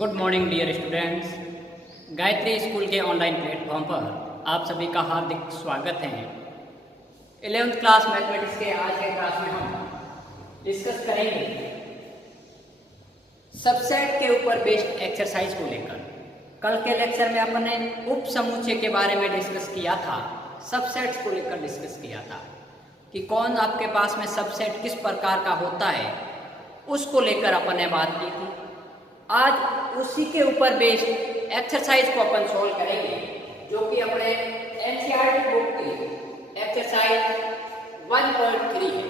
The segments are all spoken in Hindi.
Good morning dear students. Gayatri school के ऑनलाइन प्लेटफॉर्म पर आप सभी का हार्दिक स्वागत है। 11th क्लास मैथमेटिक्स के आज के क्लास में हम डिस्कस करेंगे सबसेट के ऊपर बेस्ड एक्सरसाइज को लेकर। कल के लेक्चर में अपन ने उप समुच्चय के बारे में डिस्कस किया था, सबसेट्स को लेकर डिस्कस किया था कि कौन आपके पास में सबसेट किस प्रकार का होता है, उसको लेकर अपन ने बात की थी। आज उसी के ऊपर बेस्ड एक्सरसाइज को अपन सोल्व करेंगे, जो कि अपने एनसीईआरटी बुक की एक्सरसाइज 1.3 है।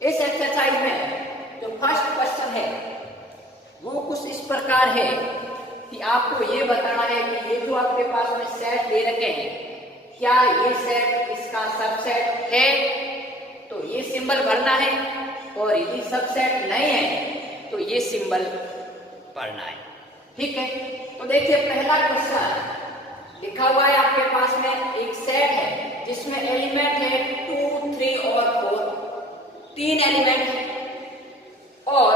इस एक्सरसाइज में जो फर्स्ट क्वेश्चन है वो कुछ इस प्रकार है कि आपको ये बताना है कि ये जो आपके पास में सेट दे रखे हैं, क्या ये सेट इसका सबसेट है, तो ये सिंबल भरना है, और यदि सबसेट नहीं है तो ये सिंबल पढ़ना है। ठीक है, तो देखिए पहला क्वेश्चन लिखा हुआ है आपके पास में एक सेट है जिसमें एलिमेंट है 2, 3 और 4, 3 एलिमेंट है, और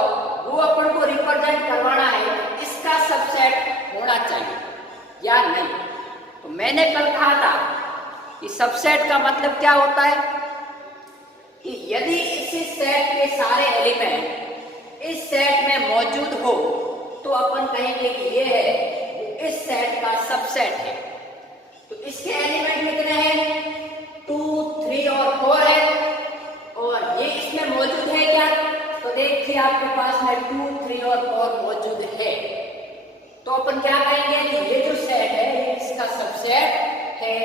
वो अपन को रिप्रेजेंट करवाना है इसका सबसेट होना चाहिए या नहीं। तो मैंने कल कहा था कि सबसेट का मतलब क्या होता है कि यदि इसी सेट के सारे एलिमेंट इस सेट में मौजूद हो तो अपन कहेंगे कि ये है इस सेट का सबसेट है। तो इसके एलिमेंट कितने हैं? 2, 3 और 4 है, और ये इसमें मौजूद है क्या? तो देखिए आपके पास में 2, 3 और 4 मौजूद है, तो अपन क्या कहेंगे कि ये जो सेट है ये इसका सबसेट है।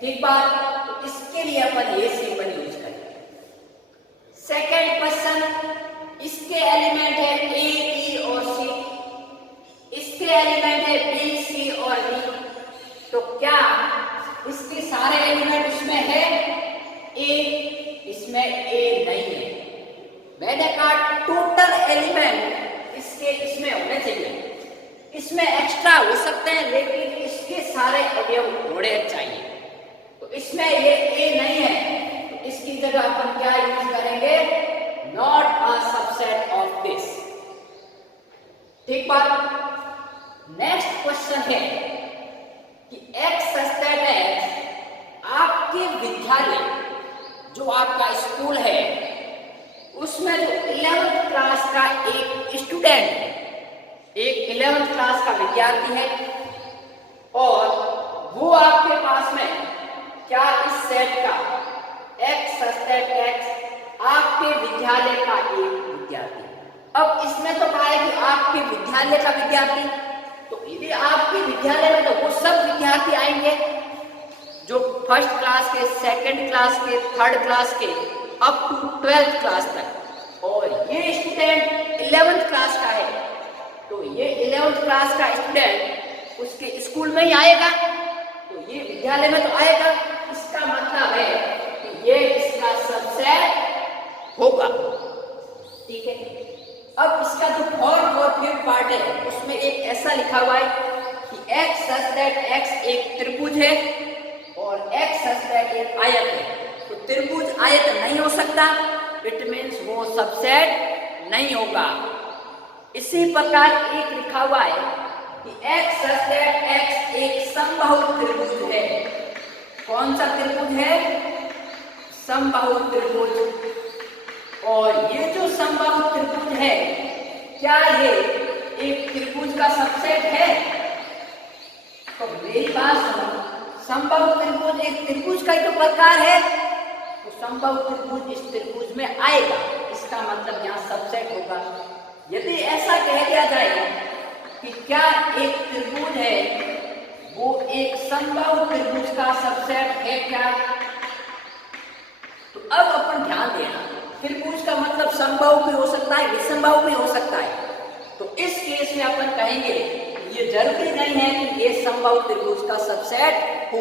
ठीक बात, तो इसके लिए अपन ये सिंबल यूज करेंगे। सेकेंड क्वेश्चन, इसके एलिमेंट है ए, बी और सी, इसके एलिमेंट है बी, सी और डी, तो क्या इसके सारे एलिमेंट इसमें है? ए, इसमें ए नहीं है। मैंने कहा टोटल एलिमेंट इसमें होने चाहिए, इसमें एक्स्ट्रा हो सकते हैं लेकिन इसके सारे अवयव होने चाहिए। तो इसमें ये ए नहीं है, तो इसकी जगह अपन क्या यूज करेंगे? Not a subset of this. ठीक बात। नेक्स्ट क्वेश्चन है कि x सबसेट x आपके विद्यालय जो आपका स्कूल है उसमें जो 11th क्लास का एक स्टूडेंट है, एक 11th क्लास का विद्यार्थी है, और वो आपके पास में क्या इस सेट का x सबसेट x आपके विद्यालय का एक विद्यार्थी। अब इसमें तो कहा है कि आपके विद्यालय का विद्यार्थी, तो यदि आपके विद्यालय में तो वो सब विद्यार्थी आएंगे जो फर्स्ट क्लास के, सेकंड क्लास के, थर्ड क्लास के अप टू 12th क्लास तक, और ये स्टूडेंट 11th क्लास का है, तो ये 11th क्लास का स्टूडेंट उसके स्कूल में ही आएगा, तो ये विद्यालय में तो आएगा। इसका मतलब है कि ये इसका सबसेट होगा। ठीक है, अब इसका जो फोर्थ और फिफ्थ पार्ट है उसमें एक ऐसा लिखा हुआ है कि x सबसेट x एक त्रिभुज है और x सबसेट एक आयत है। तो त्रिभुज आयत नहीं हो सकता, इट मीन्स वो सबसेट नहीं होगा। इसी प्रकार एक लिखा हुआ है कि x सबसेट x एक समबाहु त्रिभुज है। कौन सा त्रिभुज है? समबाहु त्रिभुज। और ये जो समबाहु त्रिभुज है, क्या ये एक त्रिभुज का सबसेट है? तो मेरी बात सुनो, समबाहु त्रिभुज एक त्रिभुज का ही तो प्रकार है, तो समबाहु त्रिभुज इस त्रिभुज में आएगा, इसका मतलब यहाँ सबसेट होगा। यदि ऐसा कह दिया जाए कि क्या एक त्रिभुज है वो एक समबाहु त्रिभुज का सबसेट है क्या, तो अब अपन ध्यान देना, त्रिभुज का मतलब समबाहु भी हो सकता है, विषमबाहु भी हो सकता है। तो इस केस में अपन कहेंगे ये जरूरी नहीं है कि ये समबाहु त्रिभुज का सबसेट हो,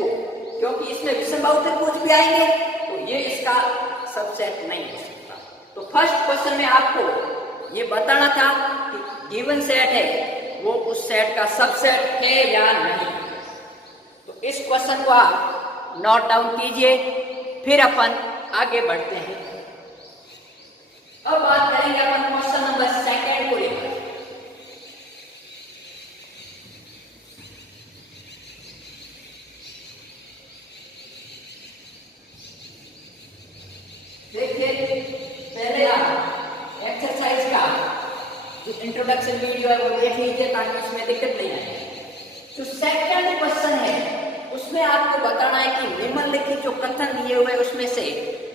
क्योंकि इसमें विषमबाहु त्रिभुज भी आएंगे, तो ये इसका सबसेट नहीं हो सकता। तो फर्स्ट क्वेश्चन में आपको ये बताना था कि गिवन सेट है वो उस सेट का सबसेट है या नहीं। तो इस क्वेश्चन को आप नोट डाउन कीजिए, फिर अपन आगे बढ़ते हैं। अब बात करेंगे अपन क्वेश्चन नंबर सेकंड को लेकर। वीडियो है वो देख लीजिए ताकि उसमें दिक्कत नहीं आए। जो सेकंड क्वेश्चन है उसमें आपको बताना है कि निम्नलिखित जो कथन दिए हुए उसमें से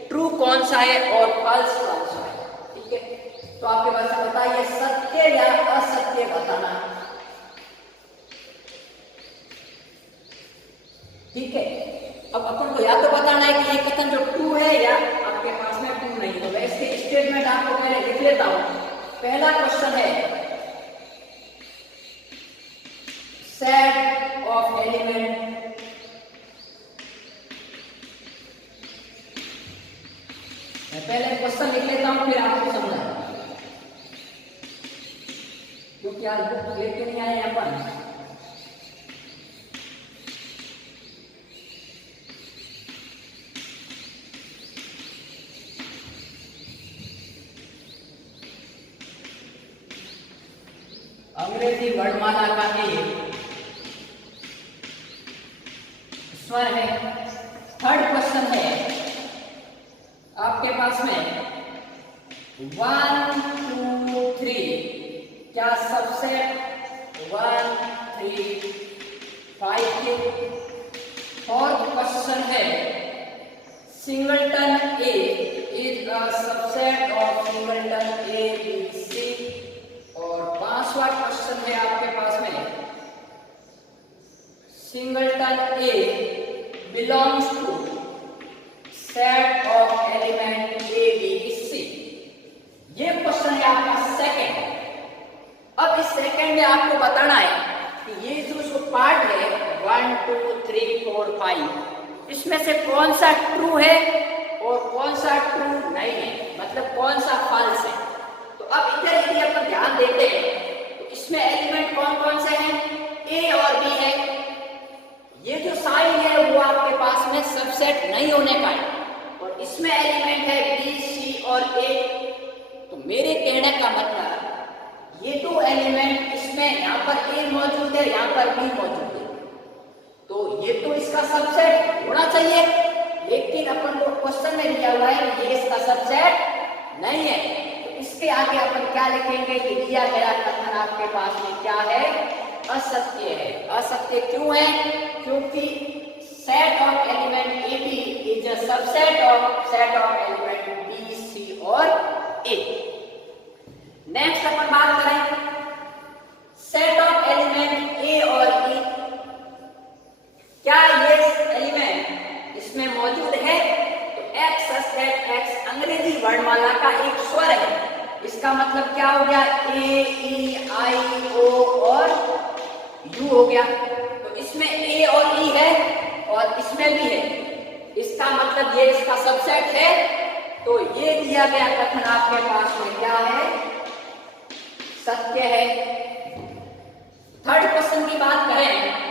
ट्रू कौन सा है और फॉल्स कौन सा है। ठीक है, तो आपके पास बताइए सत्य या असत्य बताना। ठीक है, अब अपन को या तो बताना है कि ये कथन जो ट्रू है या आपके पास में ट्रू नहीं है। मैं इसके स्टेटमेंट आपको पहले लिख लेता हूं। पहला क्वेश्चन है सेट ऑफ एलिमेंट मैं पहले क्वेश्चन लिख लेता हूं फिर आपको समझाऊंगा, क्योंकि आज बुक लेके नहीं आए अपन। अंग्रेजी वर्णमाला का एक स्वर है। थर्ड क्वेश्चन है आपके पास में 1 2 3 क्या सबसेट 1 3 5 के। फोर्थ क्वेश्चन है singleton A is a subset of singleton A B C. और पांचवा क्वेश्चन है आपके पास में singleton A belongs to set of element A B C. ये क्वेश्चन है आपका सेकंड। अब इस सेकंड में आपको बताना है कि ये जो पार्ट है 1 2 3 4 5 इसमें से कौन सा ट्रू है और कौन सा ट्रू नहीं है, मतलब कौन सा फॉल्स है। तो अब इधर यदि अपन ध्यान देते हैं तो इसमें एलिमेंट कौन कौन से हैं, ए और बी है। ये जो साइन है वो आपके पास में सबसेट नहीं होने का है और इसमें एलिमेंट है बी सी और ए। तो मेरे कहने का मतलब ये दो एलिमेंट इसमें यहाँ पर ए मौजूद है यहाँ पर बी मौजूद है, तो ये तो इसका सबसेट होना चाहिए। लेकिन अपन को क्वेश्चन में दिया हुआ है कि ये इसका सबसेट नहीं है, तो इसके आगे अपन क्या लिखेंगे कि दिया गया कथन आपके पास में क्या है, असत्य है। असत्य क्यों है, क्योंकि set of element A B is a subset of set of element B C और ए। नेक्स्ट अपन बात करें सेट ऑफ एलिमेंट ए और ई। क्या ये एलिमेंट इसमें मौजूद है, तो एक्स सेट एक्स अंग्रेजी वर्णमाला का एक स्वर है। इसका मतलब क्या हो गया, ए ई आई ओ और यू हो गया। तो इसमें ए और ई है और इसमें भी है, इसका मतलब ये इसका सबसेट है। तो ये दिया गया कथन आपके पास में क्या है, सत्य है। थर्ड क्वेश्चन की बात करें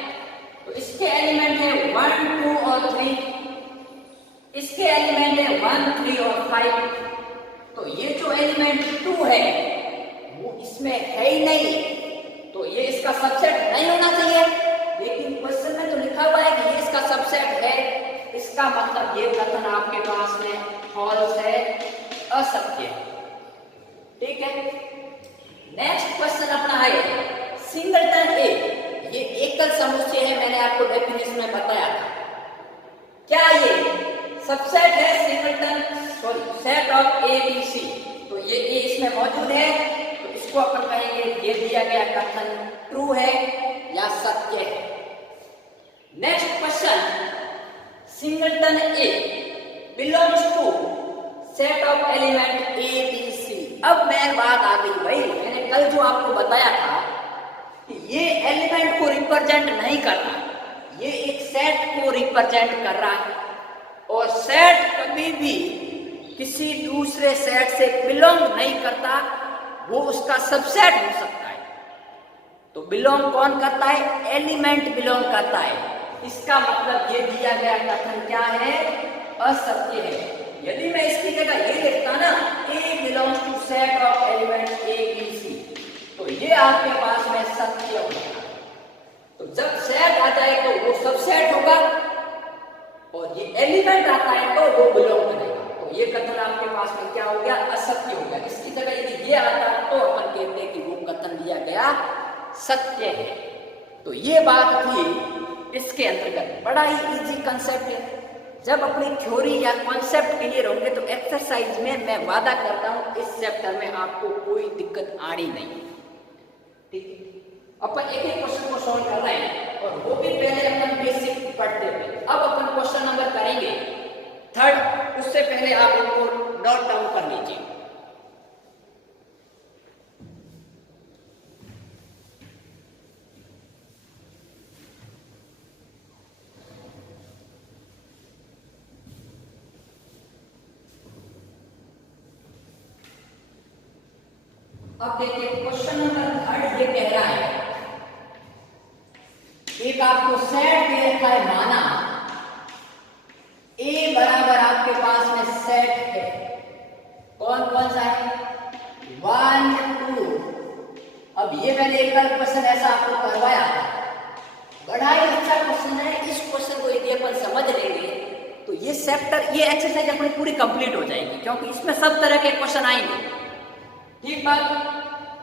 तो इसके एलिमेंट है 1 2 और 3, इसके एलिमेंट है 1 3 और 5। तो ये जो एलिमेंट 2 है वो इसमें है ही नहीं, तो ये इसका सबसेट नहीं होना चाहिए। लेकिन क्वेश्चन में तो लिखा हुआ है कि ये इसका सबसेट है, इसका मतलब ये कथन आपके पास में फॉल्स है, असत्य। ठीक है, नेक्स्ट क्वेश्चन अपना है सिंगलटन ए। ये एकल समुच्चय है, मैंने आपको डेफिनेशन में बताया था। क्या ये सबसेट है singleton set of A B C, तो ये ए इसमें मौजूद है, तो इसको अपन कहेंगे ये दिया गया कथन ट्रू है या सत्य है। Next question singleton A belongs to set of element A B C. अब मैं बात आ गई भाई, मैंने कल जो आपको बताया था कि ये एलिमेंट को रिप्रेजेंट नहीं कर रहा, ये एक सेट को रिप्रेजेंट कर रहा है और सेट कभी भी किसी दूसरे सेट से बिलोंग नहीं करता, वो उसका सबसेट हो सकता है। तो बिलोंग कौन करता है, एलिमेंट बिलोंग करता है। इसका मतलब ये दिया गया कथन क्या है, असत्य है। यदि मैं इसकी जगह ये लिखता ना a belongs to set of element A B C, तो ये आपके पास में सत्य होगा। तो जब सेट आ जाए तो वो सबसेट होगा और ये एलिमेंट आता है तो वो बिलोंग करेगा। तो ये कथन आपके पास में क्या हो गया, असत्य हो गया। इसकी जगह यदि ये आता तो अपन कहते हैं कि वो कथन दिया गया या सत्य है। तो ये बात थी इसके अंतर्गत। बड़ा ही इजी कंसेप्ट है। जब अपनी थ्योरी या कॉन्सेप्ट क्लियर होंगे तो एक्सरसाइज में मैं वादा करता हूँ इस चैप्टर में आपको कोई दिक्कत आनी नहीं। ठीक है, अपन एक एक क्वेश्चन को सॉल्व कर रहे हैं और वो भी पहले अपन बेसिक पढ़ते हुए। अब अपन क्वेश्चन नंबर करेंगे 3rd। उससे पहले आप उनको नोट डाउन कर लीजिए। अब देखिए क्वेश्चन नंबर 3rd ये कह रहा है, एक आपको सेट दे रखा है, माना ए बराबर आपके पास में सेट है। कौन कौन सा है? 1 2। अब ये मैंने एक बार क्वेश्चन ऐसा आपको करवाया, बड़ा ही अच्छा क्वेश्चन है। इस क्वेश्चन को यदि अपन समझ लेंगे तो ये चैप्टर, ये एक्सरसाइज अपनी पूरी कंप्लीट हो जाएगी, क्योंकि इसमें सब तरह के क्वेश्चन आएंगे। ठीक बात?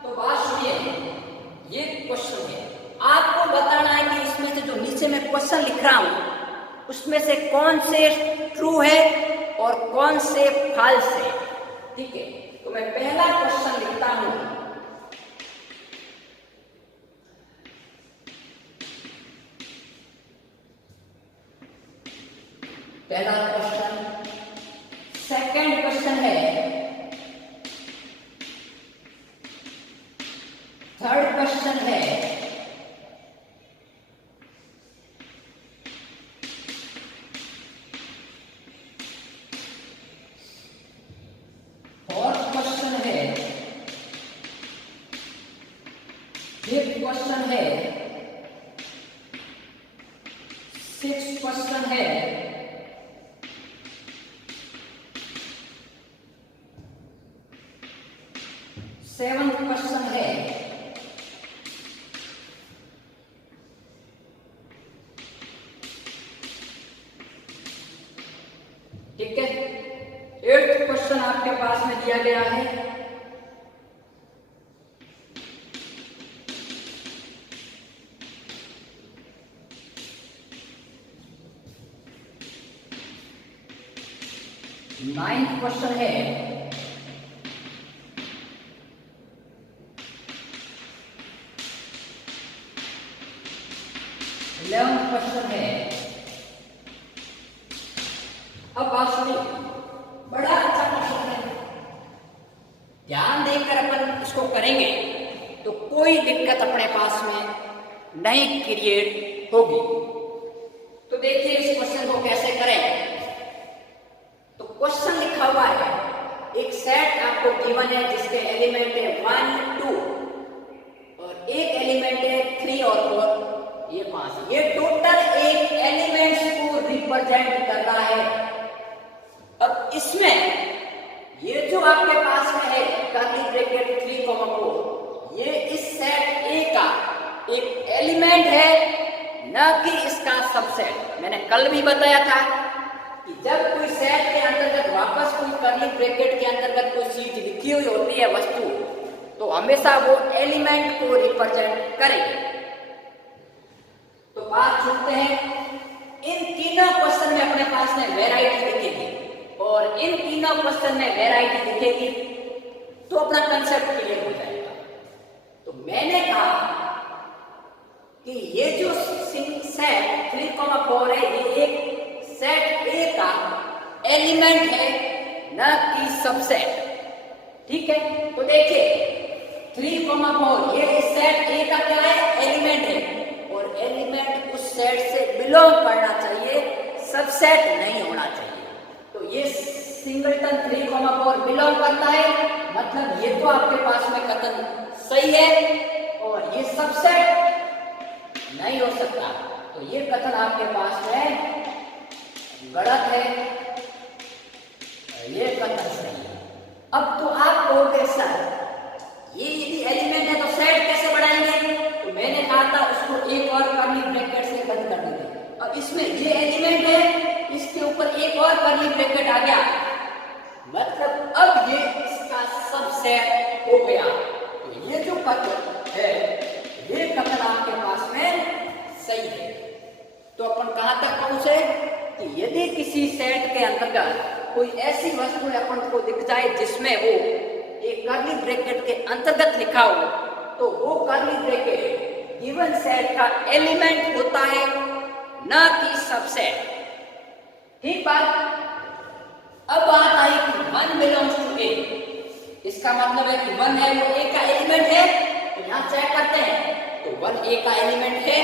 तो बात सुनिए, ये क्वेश्चन है, आपको बताना है कि इसमें से जो नीचे मैं क्वेश्चन लिख रहा हूं उसमें से कौन से ट्रू है और कौन से फॉल्स है। ठीक है, तो मैं पहला क्वेश्चन लिखता हूं। पहला क्वेश्चन। सेकंड क्वेश्चन है, 3rd क्वेश्चन है, क्वेश्चन है, 6th क्वेश्चन है, 7th क्वेश्चन है, 8th क्वेश्चन आपके पास में दिया गया है। नाइन्थ क्वेश्चन है, 11th क्वेश्चन है। अब बात सुनिए, बड़ा अच्छा क्वेश्चन है, ध्यान देकर अपन इसको करेंगे तो कोई दिक्कत अपने पास में नहीं क्रिएट होगी। तो देखिए इस क्वेश्चन को कैसे करें। तो क्वेश्चन लिखा हुआ है, एक सेट आपको गिवन है जिसके एलिमेंट है 1 2 और एक एलिमेंट है 3 और 4, ये 5। ये टोटल एक एलिमेंट्स को रिप्रेजेंट कर रहा है। अब इसमें ये जो आपके पास में है कर्ली ब्रैकेट 3 4, ये इस सेट ए का एक एलिमेंट है, न कि इसका सबसेट। मैंने कल भी बताया था कि जब कोई सेट के अंतर्गत वापस कोई कर्ली ब्रैकेट के अंतर्गत कोई चीज लिखी हुई होती है वस्तु, तो हमेशा वो एलिमेंट को रिप्रेजेंट करेगी। तो बात सुनते हैं, इन तीनों क्वेश्चन में अपने पास में वैरायटी दिखेगी और इन तीनों क्वेश्चन में वैरायटी दिखेगी तो अपना कंसेप्ट क्लियर हो जाएगा। तो मैंने कहा कि ये जो सेट 3 4 है, ये एक सेट ए का एलिमेंट है, न कि सबसेट। ठीक है, तो देखिए 3 4 ये इस सेट ए का क्या है? एलिमेंट है, और एलिमेंट उस सेट से बिलोंग करना चाहिए, सबसेट नहीं होना चाहिए। तो ये सिंगलटन 3 4 बिलोंग करता है, मतलब ये तो आपके पास में कथन सही है, और ये सबसेट नहीं हो सकता। तो ये कथन आपके पास में गलत है, ये कथन सही है। अब तो आप कहोगे सर ये यदि एलिमेंट है तो सेट कैसे बनाएंगे? तो मैंने कहा था उसको एक और कर्ली ब्रैकेट से बंद कर देंगे। अब इसमें ये एलिमेंट है, इसके ऊपर एक और कर्ली ब्रैकेट आ गया, मतलब अब ये इसका सबसेट हो गया। तो ये जो कथन है सही है। तो अपन कहां तक पहुंचे कि यदि किसी सेट के अंतर्गत कोई ऐसी वस्तु अपन को दिख जाए जिसमें वो एक कर्ली ब्रैकेट के अंतर्गत लिखा हो, तो वो कर्ली ब्रैकेट गिवन सेट का एलिमेंट होता है, ना कि सबसेट। ठीक बात। अब बात आई कि 1 बिलोंग्स टू ए। इसका मतलब है कि 1 है वो ए का एलिमेंट है। तो यहां चेक करते हैं, तो 1 ए का एलिमेंट है,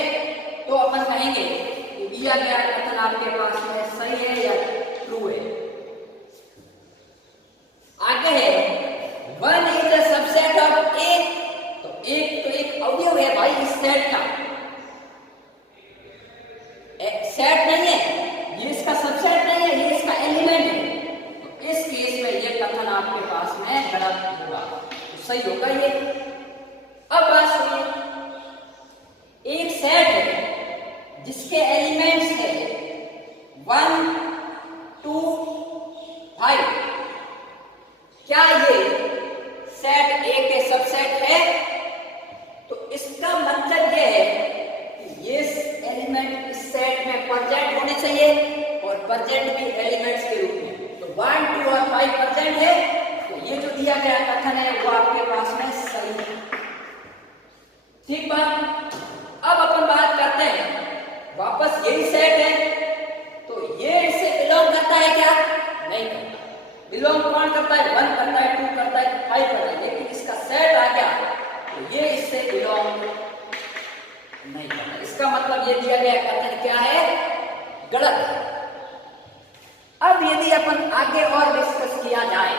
तो अपन कहेंगे कि दिया गया कथन आपके पास में सही है या ट्रू है। आगे है 1 इज अ सबसेट ऑफ ए। तो एक अवयव है भाई इस सेट का, सेट नहीं है ये, इसका सबसेट नहीं है, ये इसका एलिमेंट है। तो इस केस में ये कथन आपके पास में गलत होगा, तो सही होगा ये। अब बात सुनिए, एक सेट है जिसके एलिमेंट्स है 1 2 5। क्या ये सेट ए के सबसेट है? तो इसका मतलब ये है कि ये एलिमेंट इस सेट में प्रेजेंट होने चाहिए, और प्रेजेंट भी एलिमेंट्स के रूप में। तो 1 2 और 5 प्रेजेंट है, तो ये जो दिया गया कथन है वो आपके पास में सही है। ठीक बात। अब अपन बात करते हैं, वापस यही सेट है, तो ये इससे बिलोंग करता है क्या? नहीं करता। बिलोंग कौन करता है? 1 करता है, 2 करता है, 5 करता है। लेकिन इसका सेट आ गया, तो ये इससे बिलोंग नहीं करता। इसका मतलब ये दिया गया कथन क्या है? गलत है। अब यदि अपन आगे और डिस्कस किया जाए,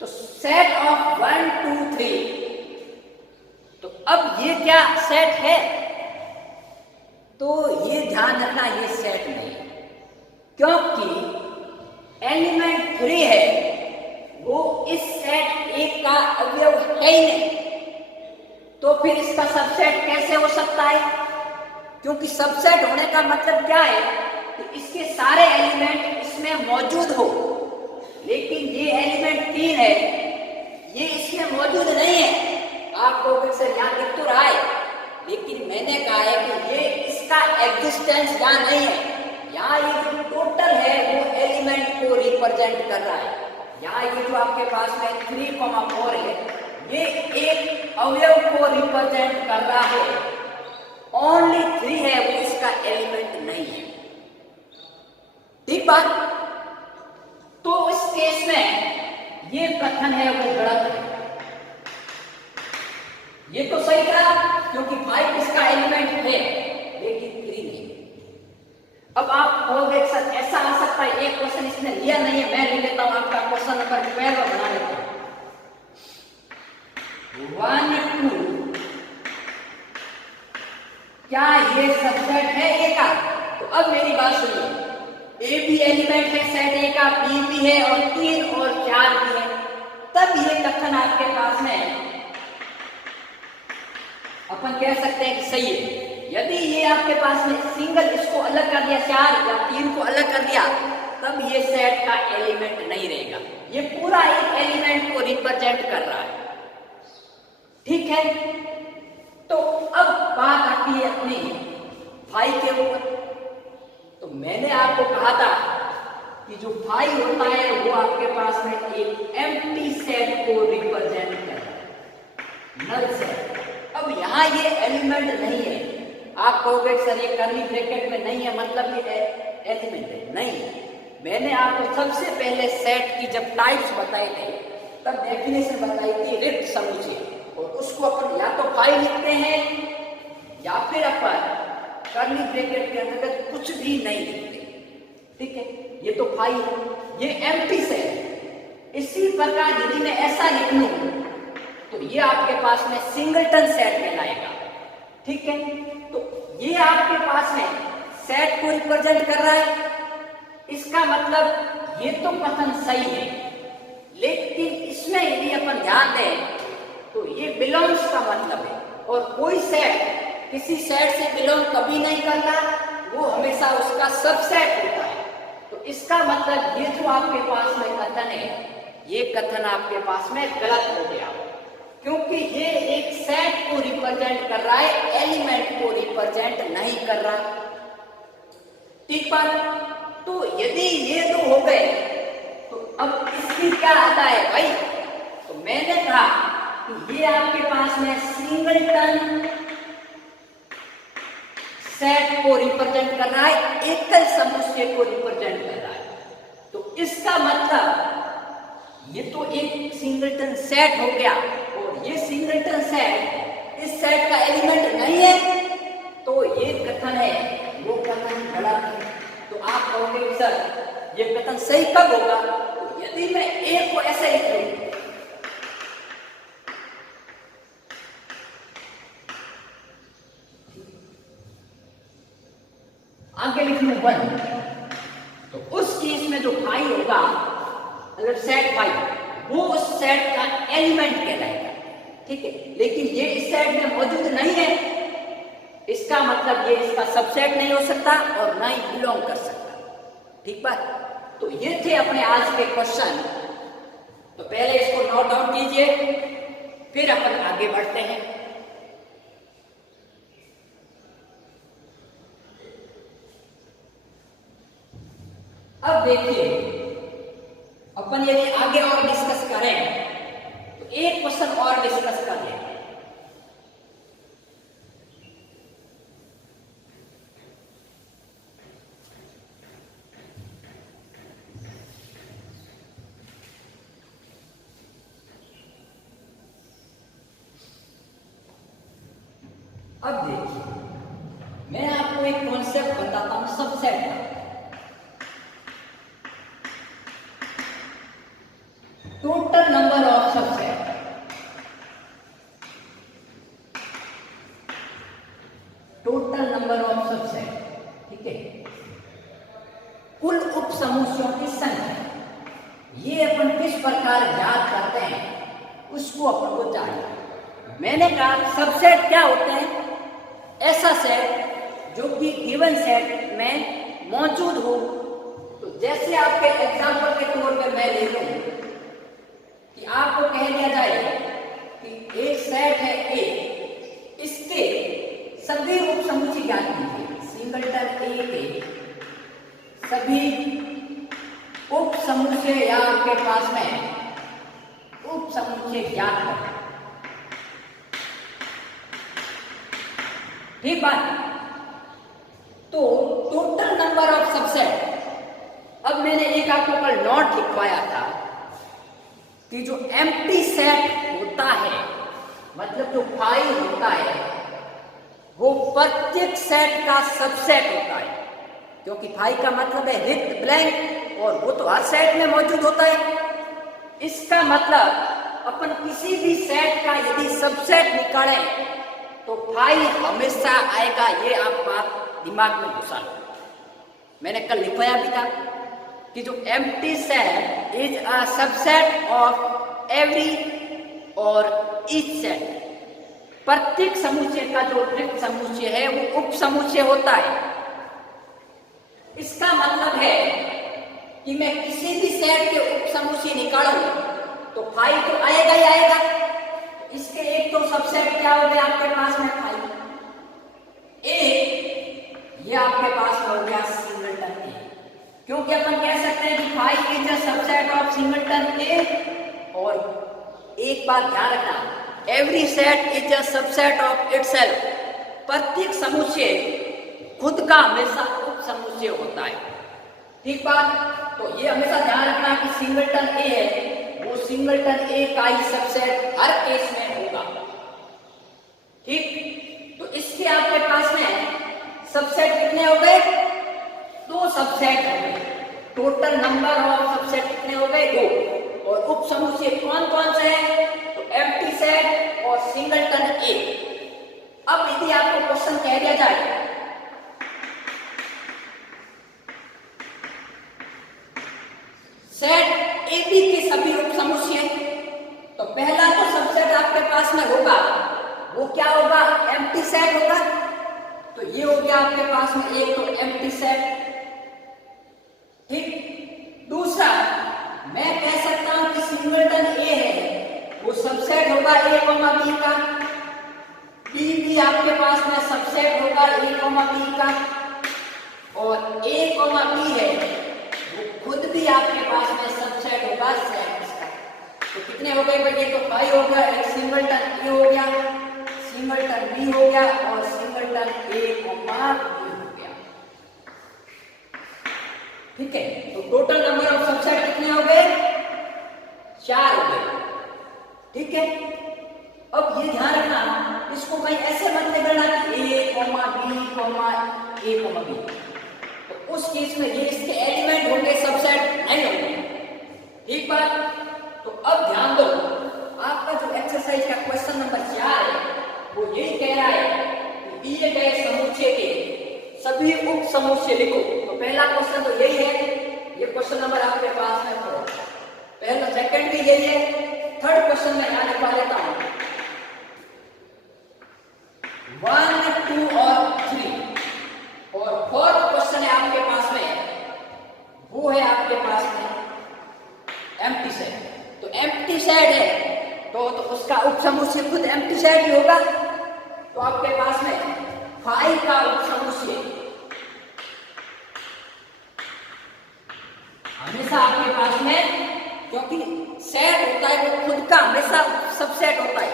तो सेट ऑफ 1 2 3, तो अब ये क्या सेट है? तो ये ध्यान रखना, ये सेट नहीं है, क्योंकि एलिमेंट 3 है वो इस सेट ए का अवयव है ही नहीं। तो फिर इसका सबसेट कैसे हो सकता है? क्योंकि सबसेट होने का मतलब क्या है कि इसके सारे एलिमेंट इसमें मौजूद हो, लेकिन ये एलिमेंट 3 है, ये इसमें मौजूद नहीं है। आपको सर यहाँ दिख तो रहा है, लेकिन मैंने कहा है कि ये इसका एग्जिस्टेंस यहाँ नहीं है। यहाँ ये जो टोटल है वो एलिमेंट को रिप्रेजेंट कर रहा है। यहाँ ये जो आपके पास में 3,4 है, ये एक अवयव को रिप्रेजेंट कर रहा है। ओनली 3 है, वो इसका एलिमेंट नहीं है। ठीक बात। तो इस केस में ये कथन है वो गलत है। ये तो सही था, क्योंकि 5 इसका एलिमेंट है, लेकिन 3 नहीं। अब आप कहोगे सर ऐसा आ सकता है, एक क्वेश्चन इसने लिया नहीं है, मैं ले लेता हूं आपका क्वेश्चन नंबर 12 बना लेता हूं। 1 2, क्या ये सबसेट है ए का? तो अब मेरी बात सुनिए, ए भी एलिमेंट है सेट ए का, बी भी है, और 3 और 4 भी है। तब ये कथन आपके पास में अपन कह सकते हैं कि सही है। यदि ये आपके पास में सिंगल इसको अलग कर दिया, 4 या 3 को अलग कर दिया, तब ये सेट का एलिमेंट नहीं रहेगा। ये पूरा एक एलिमेंट को रिप्रेजेंट कर रहा है। ठीक है। तो अब बात आती है अपनी 5 के ऊपर। तो मैंने आपको कहा था कि जो 5 होता है वो आपके पास में एक एम्प्टी सेट को रिप्रेजेंट करता है, नल सेट। अब यहाँ ये एलिमेंट नहीं है। आप कहोगे सर ये कर्ली ब्रैकेट में नहीं है, मतलब ये एलिमेंट है। नहीं, मैंने आपको सबसे पहले सेट की जब टाइप्स बताए थे, तब डेफिनेशन बताई थी रिक्त समुच्चय, और उसको अपन या तो 5 लिखते हैं या फिर अपन कर्ली ब्रैकेट के अंतर्गत कुछ भी नहीं लिखते। ठीक है, ये तो 5 है, ये एम्प्टी सेट है। इसी प्रकार यदि मैं ऐसा लिख लूं तो ये आपके पास में सिंगलटन सेट कहलाएगा। ठीक है, तो ये आपके पास में सेट को रिप्रेजेंट कर रहा है। इसका मतलब ये तो कथन सही है, लेकिन इसमें यदि अपन ध्यान दें तो ये बिलोंग्स का मतलब है, और कोई सेट किसी सेट से बिलोंग कभी नहीं करता, वो हमेशा उसका सबसेट होता है। तो इसका मतलब ये जो आपके पास में कथन है, ये कथन आपके पास में गलत हो गया। क्योंकि ये एक सेट को रिप्रेजेंट कर रहा है, एलिमेंट को रिप्रेजेंट नहीं कर रहा। ठीक बात। तो यदि ये दो हो गए तो अब इसकी क्या आता है भाई? तो मैंने कहा कि ये आपके पास में सिंगलटन सेट को रिप्रेजेंट कर रहा है, एकल समुच्चय को रिप्रेजेंट कर रहा है। तो इसका मतलब ये तो एक सिंगलटन सेट हो गया, और ये सिंगलटन सेट इस सेट का एलिमेंट नहीं है, तो ये कथन है वो कथन गलत है। तो आप कहोगे सर ये कथन सही कब होगा? तो यदि मैं ए को ऐसे लिख लूं, आगे लिख लूं 1, तो उस केस में जो फाई होगा, अगर सेट फाई, वो उस सेट का एलिमेंट कहलाएगा। ठीक है, लेकिन ये इस सेट में मौजूद नहीं है, इसका मतलब ये इसका सबसेट नहीं हो सकता और ना ही बिलोंग कर सकता। ठीक बात। तो ये थे अपने आज के क्वेश्चन। तो पहले इसको नोट डाउन कीजिए, फिर अपन आगे बढ़ते हैं। अब देखिए, अपन यदि आगे और डिस्कस करें तो एक क्वेश्चन और डिस्कस कर लें। अब देखिए, मैं आपको एक कॉन्सेप्ट बताता हूं सबसेट का। Total number of subset, total number of subset, ठीक है, कुल उप समुच्चयों की संख्या, ये अपन किस प्रकार याद करते हैं उसको अपन को चाहिए। मैंने कहा सबसेट क्या होते हैं? ऐसा सेट जो कि गिवन सेट में मौजूद हो। तो जैसे आपके एग्जांपल के तौर पे मैं ले लूं कि आपको कह दिया जाए कि एक सेट है ए, इसके सभी उप समुच्चय ज्ञात कीजिए। सिंगलटन ए के सभी उप समुच्चय या आपके पास में उप समुच्चय ज्ञात है। ठीक बात। तो टोटल नंबर ऑफ सबसेट, अब मैंने एक आपको कल नोट लिखवाया था कि जो एम्प्टी सेट होता है, मतलब जो फाइल होता है, वो प्रत्येक सेट का सबसेट होता है। क्योंकि फाइल का मतलब है रिक्त, ब्लैंक, और वो तो हर सेट में मौजूद होता है। इसका मतलब अपन किसी भी सेट का यदि सबसेट निकालें तो फाइल हमेशा आएगा। ये आप बात दिमाग में घुसा लो। मैंने कल लिखवाया भी था कि जो empty set is a subset of every और ईच सेट, प्रत्येक समुच्चय का जो रिक्त समुच्चय है वो उप समुच्चय होता है। इसका मतलब है कि मैं किसी भी सेट के उप समुच्चय निकालूं तो फाइल तो आएगा ही आएगा। इसके एक तो सबसेट क्या हो गया आपके पास में फाइल ए, ये आपके पास हो गया सिंगलटन ए। क्योंकि अपन कह सकते हैं कि phi is a subset of singleton A. और एक बात ध्यान रखना, every set is a subset of itself. प्रत्येक समुच्चय खुद का हमेशा उप समुच्चय होता है। ठीक बात। तो ये हमेशा ध्यान रखना कि सिंगलटन ए है, वो सिंगलटन ए का ही सबसेट हर केस में होगा। ठीक। तो इसके आपके पास में सबसेट कितने हो गए? 2 सबसेट हो गए। टोटल नंबर ऑफ सबसेट कितने हो गए? 2। और उप समुच्चय कौन कौन से हैं? तो एम्प्टी सेट और सिंगलटन ए। अब यदि आपको क्वेश्चन कह दिया जाए सेट ए बी के सभी उप समुच्चय, तो पहला तो सबसेट आपके पास में होगा वो क्या होगा? एम्प्टी सेट होगा। तो ये हो गया आपके पास में एक तो एम्प्टी सेट। ठीक। दूसरा, मैं कह सकता हूं कि सिंगलटन ए है वो सबसेट सबसेट होगा a, b का, b भी आपके पास में सबसेट होगा a, b का, और a, b है वो खुद भी आपके पास में सबसेट होगा सेट्स का। तो कितने हो गए भाई? ये तो 5 हो गया, एक सिंगलटन a हो गया, सिंगलटन b हो गया और सिंगलटन a, b हो गया। ठीक है, तो टोटल नंबर ऑफ सबसेट कितने हो गए? 4 हो गए। ठीक है, अब ये ध्यान रखना, इसको भाई ऐसे मत निकालना कि a, b, a, b। तो उस केस में ये इसके एलिमेंट होंगे, सबसेट नहीं होंगे। ठीक बात? तो अब ध्यान दो, आपका जो एक्सरसाइज का क्वेश्चन नंबर 4 है वो यही कह रहा है कि दिए गए समुच्चय के सभी उप समुच्चय लिखो। तो पहला क्वेश्चन तो यही है, ये क्वेश्चन नंबर आपके पास है, तो पहला सेकंड भी यही है। थर्ड क्वेश्चन में यहां लिखवा लेता हूं 1, 2 और 3, और फोर्थ क्वेश्चन है आपके पास में, वो है आपके पास में एम्प्टी सेट। तो एम्प्टी सेट है तो उसका उपसमुच्चय खुद एम्प्टी सेट ही होगा। तो आपके पास में 5 का उपसमुच्चय हमेशा आपके पास में, क्योंकि सेट होता है वो खुद का हमेशा सबसेट होता है।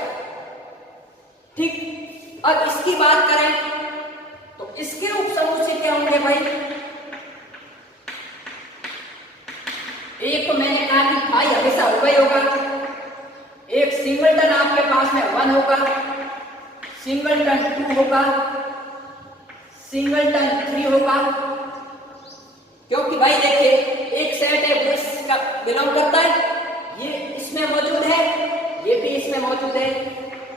ठीक, अब इसकी बात करें तो इसके उपसमुच्चय क्या होंगे भाई? एक तो मैंने कहा कि 5 हमेशा होगा ही होगा, एक सिंगलटन आपके पास में 1 होगा, सिंगलटन 2 होगा, सिंगलटन 3 होगा। क्योंकि भाई देखिए, एक सेट है वो इसका बिलोंग करता है, ये इसमें मौजूद है, ये भी इसमें मौजूद है।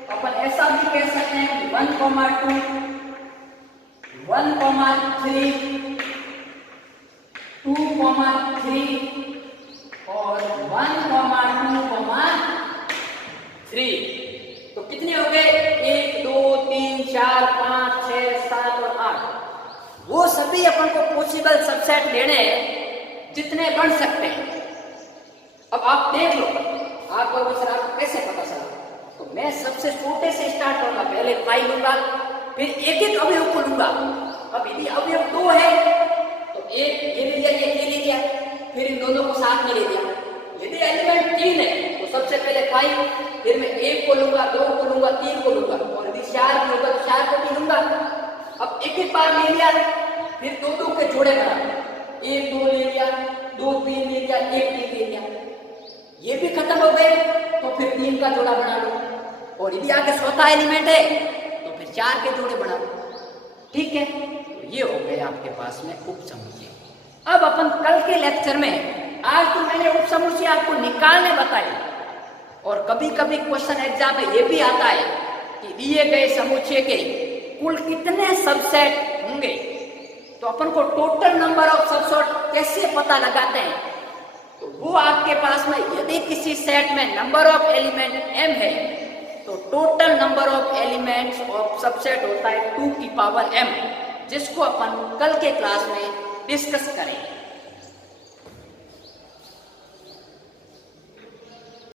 अपन ऐसा भी कह सकते हैं कि 1, 2, 1, 3, 2, 3 और 1, 2, 3। तो कितने हो गए? 1, 2, 3, 4, 5, 6, 7 और 8। वो सभी अपन को पॉसिबल सबसेट लेने हैं जितने बन सकते हैं। अब आप देख लो, आपको सर आपको कैसे पता चला? तो मैं सबसे छोटे से स्टार्ट करूंगा, पहले 5 लूंगा, फिर एक एक अवयव को लूंगा। अब यदि अवयव 2 है तो एक ये ले लिया, एक ये ले लिया, फिर इन दोनों को साथ में ले लिया। यदि एलिमेंट 3 है तो सबसे पहले 5, फिर मैं 1 को लूंगा, 2 को लूंगा, 3 को लूंगा, और यदि 4 भी होगा तो 4 को भी लूंगा। अब एक एक बार ले लिया, फिर 2 के जोड़े बना, 1, 2 ले लिया, 2, 3 ले लिया, 1, 3 ले लिया, ये भी खत्म हो गए। तो फिर 3 का जोड़ा बना लो, और यदि आगे चौथा एलिमेंट है तो फिर 4 के जोड़े बना लो। ठीक है, तो ये हो गए आपके पास में उपसमुच्चय। अब अपन कल के लेक्चर में, आज तो मैंने उपसमुच्चय आपको निकालने बताए, और कभी कभी क्वेश्चन एग्जाम में ये भी आता है कि दिए गए समुच्चय के कुल कितने सबसेट होंगे। तो अपन को टोटल नंबर ऑफ सबसेट कैसे पता लगाते हैं? तो वो आपके पास में, यदि किसी सेट में नंबर ऑफ एलिमेंट m है तो total number of elements of subset होता है 2 की पावर m, जिसको अपन कल के क्लास में डिस्कस करेंगे।